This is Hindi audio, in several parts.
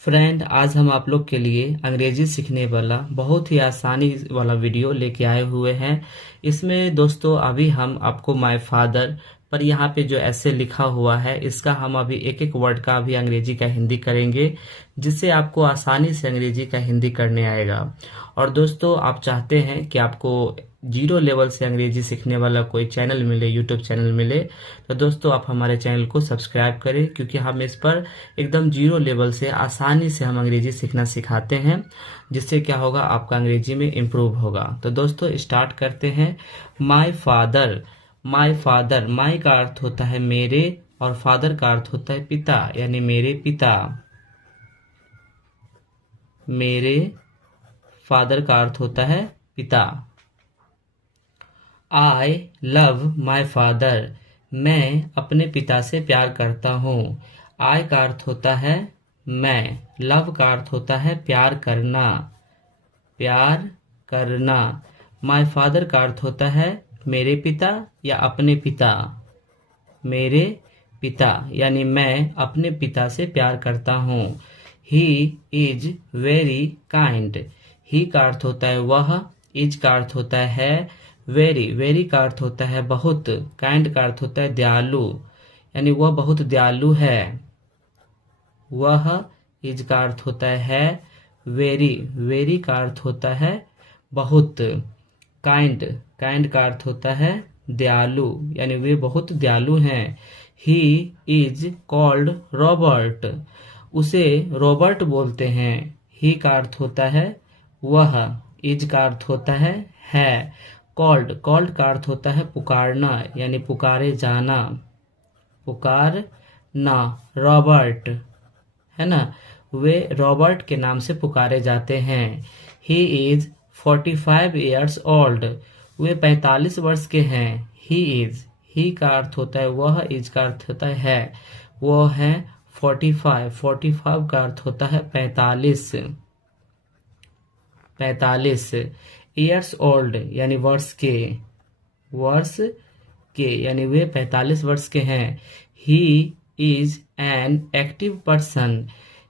फ्रेंड, आज हम आप लोग के लिए अंग्रेजी सीखने वाला बहुत ही आसानी वाला वीडियो लेके आए हुए हैं। इसमें दोस्तों अभी हम आपको माय फादर पर यहाँ पे जो ऐसे लिखा हुआ है इसका हम अभी एक एक वर्ड का अभी अंग्रेजी का हिंदी करेंगे, जिससे आपको आसानी से अंग्रेजी का हिंदी करने आएगा। और दोस्तों, आप चाहते हैं कि आपको जीरो लेवल से अंग्रेजी सीखने वाला कोई चैनल मिले, यूट्यूब चैनल मिले, तो दोस्तों आप हमारे चैनल को सब्सक्राइब करें, क्योंकि हम इस पर एकदम जीरो लेवल से आसानी से हम अंग्रेजी सीखना सिखाते हैं, जिससे क्या होगा, आपका अंग्रेजी में इम्प्रूव होगा। तो दोस्तों स्टार्ट करते हैं। My father. My father, my का अर्थ होता है मेरे और फादर का अर्थ होता है पिता, यानी मेरे पिता। मेरे फादर का अर्थ होता है पिता। आई लव माई फादर, मैं अपने पिता से प्यार करता हूँ। आई का अर्थ होता है मैं, लव का अर्थ होता है प्यार करना, प्यार करना। माई फादर का अर्थ होता है मेरे पिता या अपने पिता, मेरे पिता यानी मैं अपने पिता से प्यार करता हूँ। ही इज वेरी काइंड, ही का अर्थ होता है वह, इज का अर्थ होता है वेरी, वेरी का अर्थ होता है बहुत, काइंड का अर्थ होता है दयालु, यानी वह बहुत दयालु है। वह इज का अर्थ होता है वेरी, वेरी का अर्थ होता है बहुत। काइंड, काइंड का अर्थ होता है दयालु, यानी वे बहुत दयालु हैं। ही इज कॉल्ड रॉबर्ट, उसे रॉबर्ट बोलते हैं। ही का अर्थ होता है वह, इज का अर्थ होता है। कॉल्ड, कॉल्ड का अर्थ होता है पुकारना, यानी पुकारे जाना, पुकारना। रॉबर्ट है ना, वे रॉबर्ट के नाम से पुकारे जाते हैं। ही इज 45 ईयर्स ओल्ड, वे 45 वर्ष के हैं। ही इज, ही का अर्थ होता है वह, इज का अर्थ होता है वो है 45, 45 का अर्थ होता है 45, 45। ईयर्स ओल्ड यानी वर्ष के, वर्ष के यानी वे 45 वर्ष के हैं। He is an active person,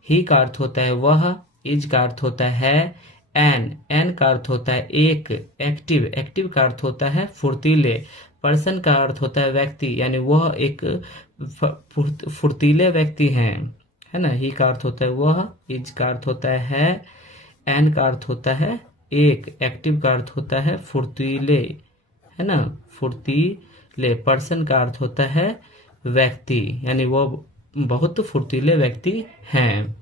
he का अर्थ होता है वह, इज का अर्थ होता है एन, एन का अर्थ होता है एक, एक्टिव, एक्टिव का अर्थ होता है फुर्तीले, पर्सन का अर्थ होता है व्यक्ति, यानी वह एक फुर्तीले व्यक्ति हैं, है ना। ही का अर्थ होता है वह, इज का अर्थ होता है एन का अर्थ होता है एक, एक्टिव का अर्थ होता है फुर्तीले, है ना, फुर्तीले। पर्सन का अर्थ होता है व्यक्ति, यानी वो बहुत फुर्तीले व्यक्ति हैं।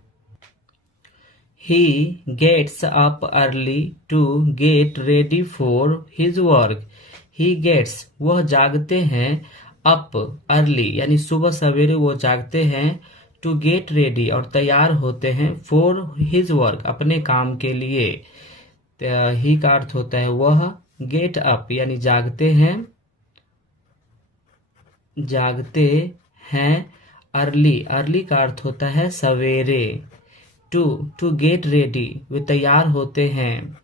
He gets up early to get ready for his work. He gets, वह जागते हैं, up early यानी सुबह सवेरे वो जागते हैं, to get ready और तैयार होते हैं, for his work अपने काम के लिए। ही का अर्थ होता है वह, get up यानी जागते हैं, जागते हैं। अर्ली, अर्ली का अर्थ होता है सवेरे। टू गेट रेडी, वे तैयार होते हैं,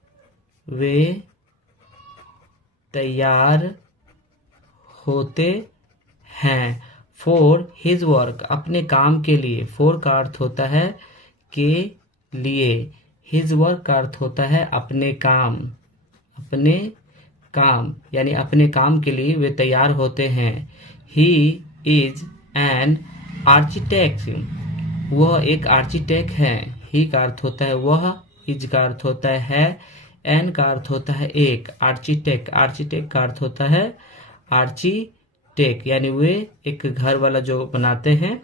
वे तैयार होते हैं। फॉर हिज वर्क, अपने काम के लिए। फॉर का अर्थ होता है के लिए, हिज वर्क का अर्थ होता है अपने काम, अपने काम यानी अपने काम के लिए वे तैयार होते हैं। ही इज एन आर्किटेक्ट, वह एक आर्किटेक्ट है। ही का अर्थ होता है वह, इज का अर्थ होता है एन का अर्थ होता है एक, आर्किटेक्ट, आर्किटेक्ट का अर्थ होता है आर्किटेक्ट, यानी वे एक घर वाला जो बनाते हैं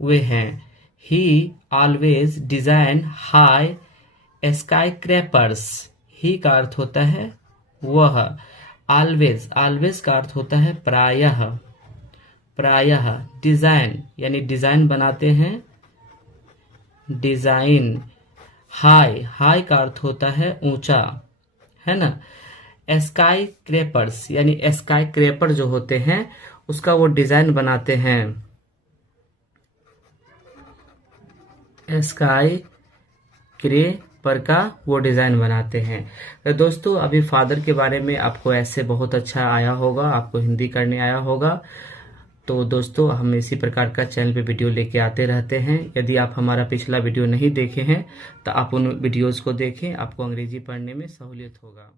वे हैं। He always design high skyscrapers, he का अर्थ होता है वह। ऑलवेज, ऑलवेज का अर्थ होता है प्रायः, प्रायः। डिजाइन यानी डिजाइन बनाते हैं, डिजाइन। हाई, हाई का अर्थ होता है ऊंचा, है ना। स्काई क्रेपर्स यानी स्काई क्रेपर जो होते हैं उसका वो डिजाइन बनाते हैं, स्काई क्रेपर का वो डिजाइन बनाते हैं। तो दोस्तों अभी फादर के बारे में आपको ऐसे बहुत अच्छा आया होगा, आपको हिंदी करने आया होगा। तो दोस्तों हम इसी प्रकार का चैनल पे वीडियो लेके आते रहते हैं। यदि आप हमारा पिछला वीडियो नहीं देखे हैं तो आप उन वीडियोज़ को देखें, आपको अंग्रेजी पढ़ने में सहूलियत होगा।